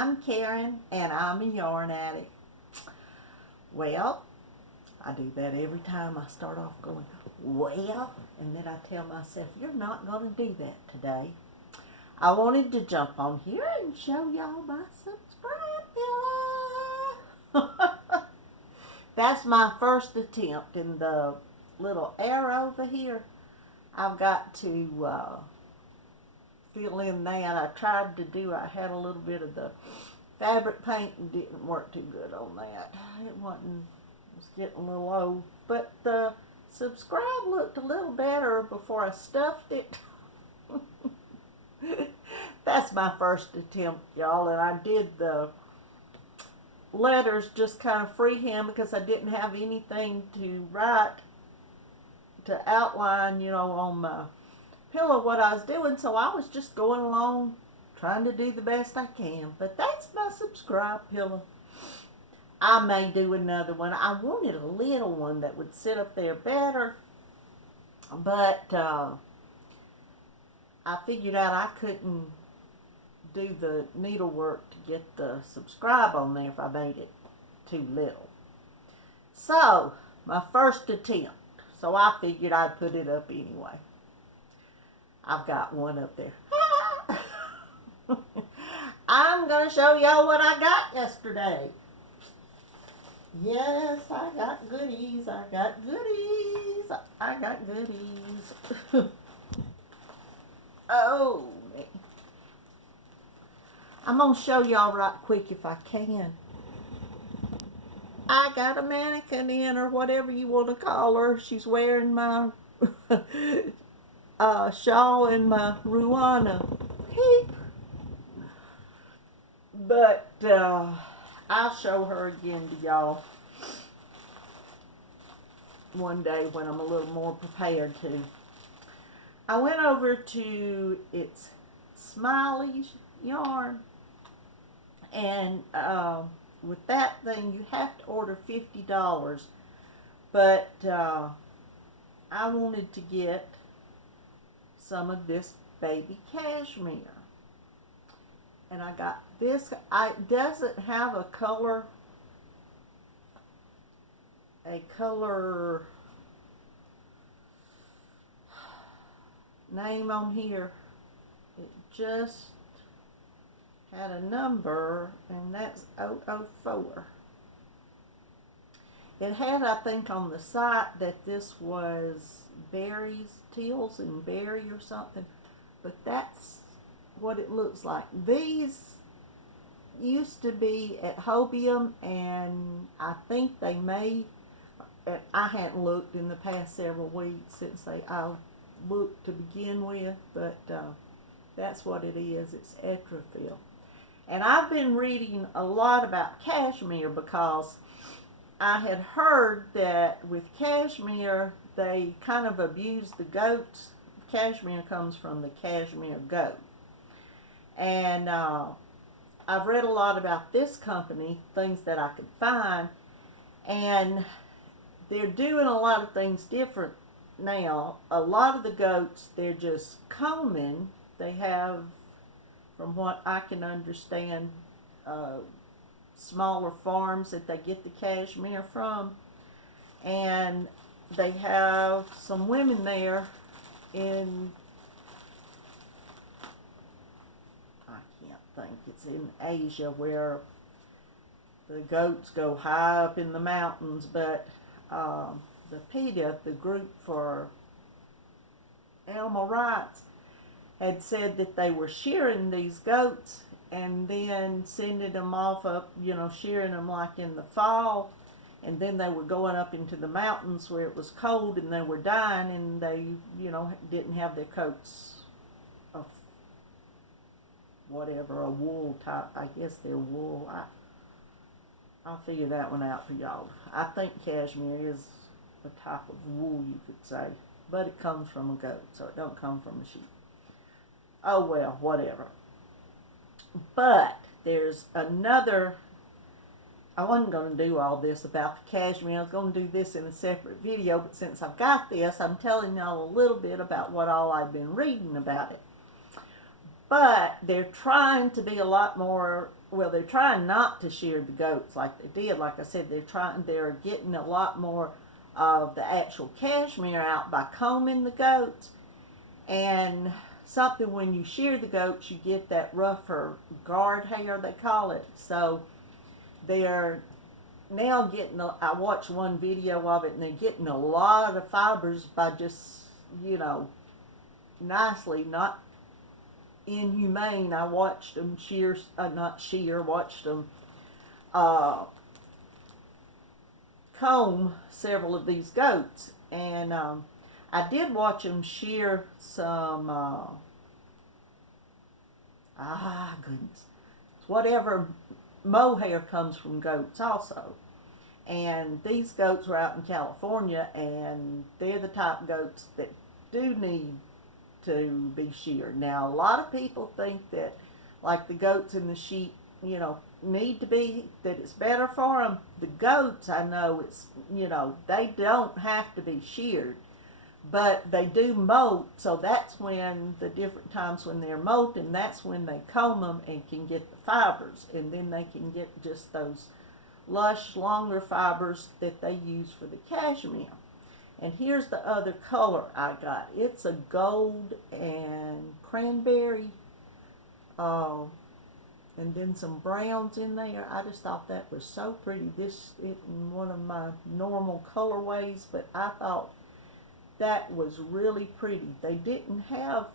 I'm Karen, and I'm a yarn addict. Well, I do that every time I start off going, well, and then I tell myself, you're not going to do that today. I wanted to jump on here and show y'all my subscribe pillow. That's my first attempt in the little arrow over here. I've got to fill in that. I had a little bit of the fabric paint and didn't work too good on that. It was getting a little old. But the subscribe looked a little better before I stuffed it. That's my first attempt, y'all, and I did the letters just kind of freehand because I didn't have anything to write, to outline, on my pillow what I was doing, so I was just going along trying to do the best I can. But that's my subscribe pillow. I may do another one. I wanted a little one that would sit up there better, but I figured out I couldn't do the needlework to get the subscribe on there if I made it too little. So, my first attempt. So I figured I'd put it up anyway. I've got one up there. I'm going to show y'all what I got yesterday. Yes, I got goodies. I got goodies. Oh, man. I'm going to show y'all right quick if I can. I got a mannequin in, or whatever you want to call her. She's wearing my shawl and my Ruana heap. But I'll show her again to y'all one day when I'm a little more prepared to. I went over to It's Smiley's Yarn, and with that thing you have to order $50, but I wanted to get some of this baby cashmere, and I got this. It doesn't have a color name on here. It just had a number, and that's 004. It had, I think, on the site that this was berries, teals and berry or something, but that's what it looks like. These used to be at Hobium, and I think they may, I hadn't looked in the past several weeks since I looked to begin with, but that's what it is. It's Etrafil. And I've been reading a lot about cashmere because I had heard that with cashmere, they kind of abuse the goats. Cashmere comes from the cashmere goat. And I've read a lot about this company, things that I could find, and they're doing a lot of things different now. A lot of the goats, they're just combing. They have, from what I can understand, smaller farms that they get the cashmere from, and they have some women there in, I can't think, it's in Asia, where the goats go high up in the mountains, but the PETA, the group for animal rights, had said that they were shearing these goats and then sending them off up, shearing them like in the fall, and then they were going up into the mountains where it was cold and they were dying, and they, didn't have their coats of whatever, a wool type. I guess they're wool. I'll figure that one out for y'all. I think cashmere is a type of wool, you could say, but it comes from a goat, so it don't come from a sheep. Oh well, whatever. But there's another, I wasn't going to do all this about the cashmere. I was going to do this in a separate video, but since I've got this, I'm telling y'all a little bit about what all I've been reading about it. But they're trying to be a lot more well, they're trying not to shear the goats like they did. Like I said, they're getting a lot more of the actual cashmere out by combing the goats. And something, when you shear the goats, you get that rougher guard hair, they call it. So they're now getting, I watched one video of it, and they're getting a lot of fibers by just, nicely, not inhumane. I watched them watched them comb several of these goats. And I did watch them shear some, goodness, whatever mohair comes from goats also. And these goats were out in California, and they're the type of goats that do need to be sheared. Now, a lot of people think that, like the goats and the sheep, need to be, that it's better for them. The goats, I know it's, they don't have to be sheared, but they do molt. So that's when, the different times when they're molting, that's when they comb them and can get the fibers, and then they can get just those lush, longer fibers that they use for the cashmere. And here's the other color I got. It's a gold and cranberry, and then some browns in there. I just thought that was so pretty. This isn't one of my normal colorways, but I thought that was really pretty. They didn't have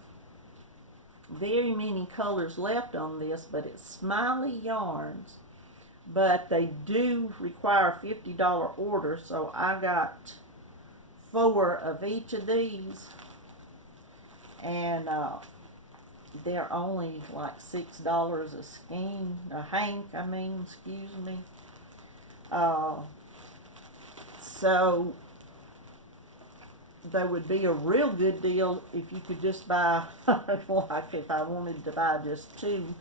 very many colors left on this, but it's Smiley Yarns. But they do require a $50 order, so I got 4 of each of these, and they're only like $6 a skein, excuse me. So they would be a real good deal if you could just buy, like if I wanted to buy just 2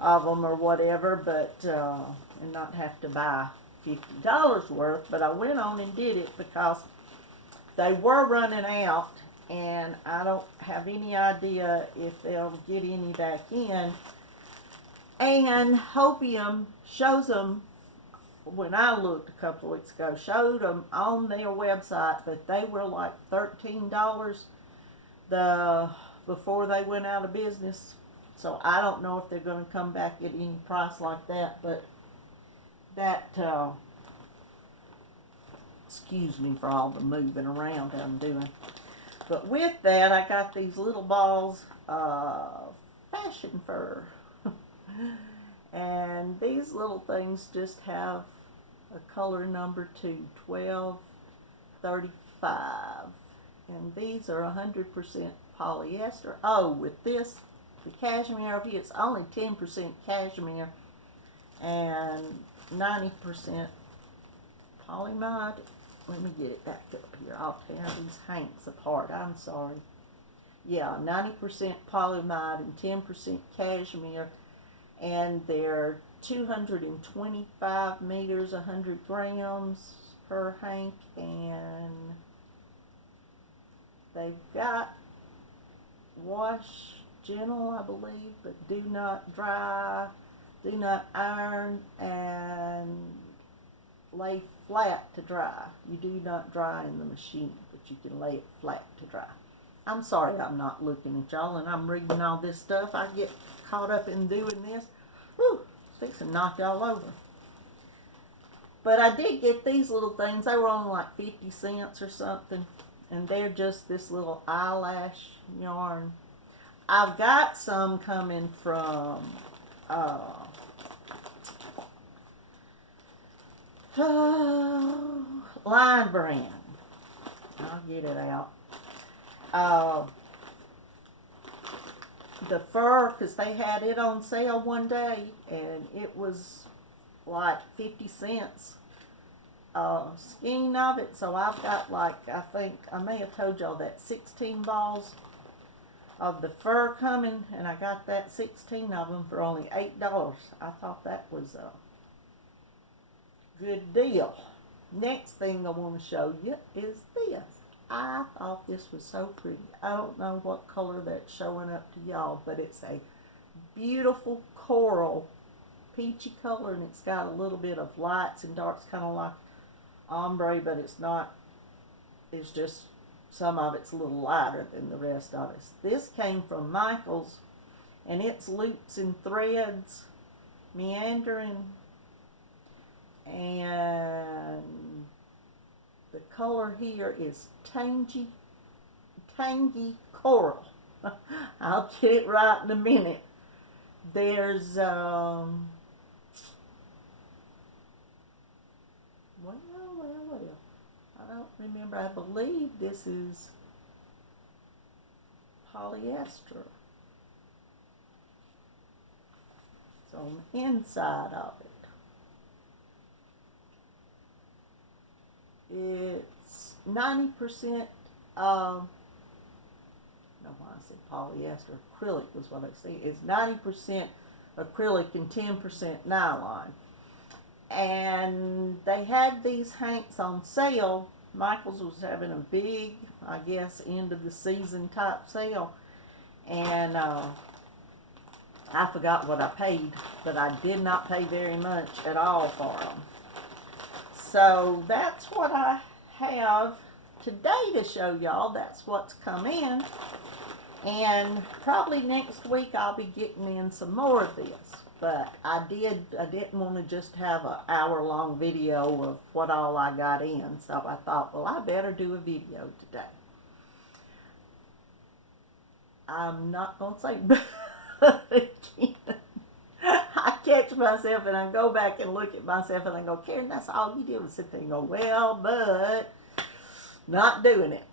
of them or whatever, but and not have to buy $50 worth. But I went on and did it because they were running out, and I don't have any idea if they'll get any back in. And Hopium shows them, when I looked a couple of weeks ago, showed them on their website, but they were like $13 before they went out of business. So I don't know if they're going to come back at any price like that, but that, excuse me for all the moving around I'm doing. But with that, I got these little balls of fashion fur. And these little things just have a color number to 1235. And these are 100% polyester. Oh, with this, the cashmere over here, it's only 10% cashmere and 90% polyamide. Let me get it back up here. I'll tear these hanks apart. I'm sorry. Yeah, 90% polyamide and 10% cashmere. And they're 225 meters, 100 grams per hank. And they've got wash gentle, I believe, but do not dry, do not iron, and lay flat to dry. You do not dry in the machine, but you can lay it flat to dry. I'm sorry I'm not looking at y'all and I'm reading all this stuff. I get caught up in doing this. Whew, fixing to knock y'all over. But I did get these little things. They were only like 50 cents or something. And they're just this little eyelash yarn. I've got some coming from Line Brand. I'll get it out. The fur, because they had it on sale one day, and it was like 50 cents skein of it. So I've got, like, I think I may have told y'all that 16 balls of the fur coming, and I got that 16 of them for only $8. I thought that was a good deal. Next thing I want to show you is this. I thought this was so pretty. I don't know what color that's showing up to y'all, but it's a beautiful coral peachy color, and it's got a little bit of lights and darks, kind of like ombre, but it's not. It's just some of it's a little lighter than the rest of it. This came from Michael's, and it's loops and threads, meandering, and the color here is tangy coral. I'll get it right in a minute. There's well. I don't remember. I believe this is polyester. It's on the inside of it. It's 90%, no, why I said polyester, acrylic was what I said. It's 90% acrylic and 10% nylon. And they had these hanks on sale. Michael's was having a big, I guess, end of the season type sale. And I forgot what I paid, but I did not pay very much at all for them. So that's what I have today to show y'all. That's what's come in. And probably next week I'll be getting in some more of this. But I didn't want to just have an hour-long video of what all I got in. So I thought, well, I better do a video today. I'm not going to say but again. I catch myself and I go back and look at myself and I go, Karen, that's all you did was sit there and go, well, but not doing it.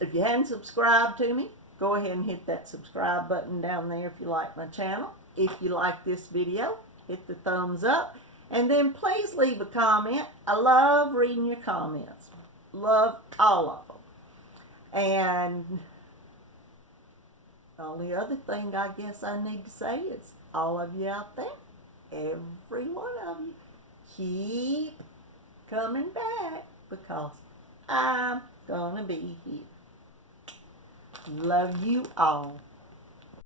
If you hadn't subscribed to me, go ahead and hit that subscribe button down there if you like my channel. If you like this video, hit the thumbs up. And then please leave a comment. I love reading your comments. Love all of them. And the only other thing I guess I need to say is all of you out there, every one of you, keep coming back because I'm gonna be here. Love you all.